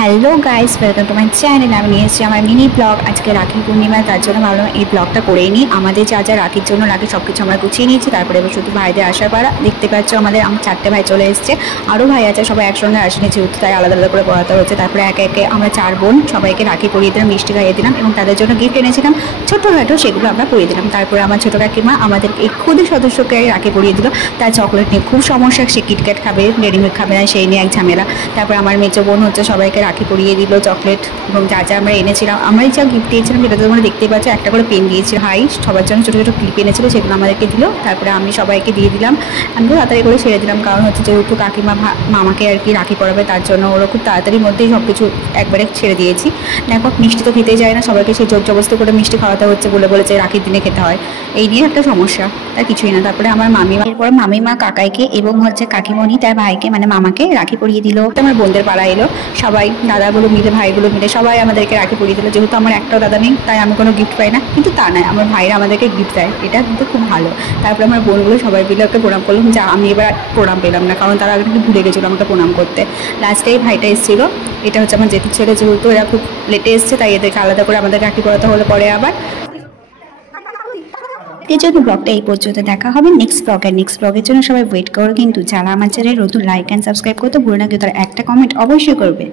Hello guys, welcome to my channel. আমি নিয়ে এসেছি আমার মিনি ব্লগ। আজকে রাখি পূর্ণিমা, তার জন্য ভাবলাম এই ব্লগটা করেই নিই। আমাদের যা যা রাখির জন্য লাগে সব কিছু আমরা গুছিয়ে নিয়েছি। তারপরে এবার শুধু ভাইদের আসার পাড়া। দেখতে পাচ্ছ আমার 4টে ভাই চলে এসেছে, আরও ভাই আছে, সবাই একসঙ্গে আসেনি যেহেতু, তাই আলাদা আলাদা করে পড়াতে হচ্ছে। তারপরে একে একে আমরা 4 বোন সবাইকে রাখি পরিয়ে দিলাম, মিষ্টি খাইয়ে দিলাম এবং তাদের জন্য গিফট এনেছিলাম ছোটোখাটো, সেগুলো আমরা পরিয়ে দিলাম। তারপরে আমার ছোটো কাকিমা আমাদের এই ক্ষুদে সদস্যকে রাখি পরিয়ে দিল। তার চকলেট নিয়ে খুব সমস্যা, সে কিটক্যাট খাবে, রেডিমেড খাবে না, সেই নিয়ে এক ঝামেলা। তারপরে আমার মেজো বোন হচ্ছে সবাইকে রাখি পরিয়ে দিল, চকলেট এবং যা যা আমরা এনেছিলাম, আমরাই যা গিফট দিয়েছিলাম সেটা তো তোমরা দেখতেই পাচ্ছ। একটা করে পেন দিয়েছিল ভাই, সবার জন্য ছোটো ছোটো ক্লিপ এনেছিল, সেগুলো আমাদেরকে দিল। তারপরে আমি সবাইকে দিয়ে দিলাম। আমি তো তাড়াতাড়ি করে ছেড়ে দিলাম, কারণ হচ্ছে যেহেতু কাকিমা মামাকে আর কি রাখি পরাবে, তার জন্য ওরা খুব তাড়াতাড়ির মধ্যেই সব কিছু একবারে ছেড়ে দিয়েছি। দেখো মিষ্টি তো খেতেই যায় না, সবাইকে সেই জোর জবস্তি করে মিষ্টি খাওয়াতে হচ্ছে, বলে বলেছে রাখির দিনে খেতে হয়। এই নিয়ে একটা সমস্যা, তার কিছুই না। তারপরে আমার মামিমা, এরপর মামিমা কাকাইকে এবং হচ্ছে কাকিমণি তার ভাইকে মানে মামাকে রাখি পরিয়ে দিল। আমার বোনদের পাড়া এলো সবাই, দাদাগুলো মিলে ভাইগুলো মিলে সবাই আমাদেরকে রাখি পরিয়ে দিল। যেহেতু আমার একটাও দাদা নেই, তাই আমি কোনো গিফট পাই না, কিন্তু তা নয়, আমার ভাইরা আমাদেরকে গিফট দেয়, এটা কিন্তু খুব ভালো। তারপরে আমার বোনগুলো সবাই মিলে ওকে প্রণাম করলাম, যা আমি এবার প্রণাম পেলাম না, কারণ তারা কিন্তু ভুলে গেছিলো আমাকে প্রণাম করতে। লাস্টে এই ভাইটা এসেছিলো, এটা হচ্ছে আমার জেঠির ছেলে, যেহেতু এরা খুব লেটে এসছে, তাই এদেরকে আলাদা করে আমাদের রাখি পরাতে হলে পরে আবার। এর জন্য ব্লগটা এই পর্যন্ত, দেখা হবে নেক্সট ব্লগের জন্য সবাই ওয়েট করো। কিন্তু যারা আমার চ্যানেল নতুন, লাইক অ্যান্ড সাবস্ক্রাইব করতে ভুলো না, কিন্তু তারা একটা কমেন্ট অবশ্যই করবে।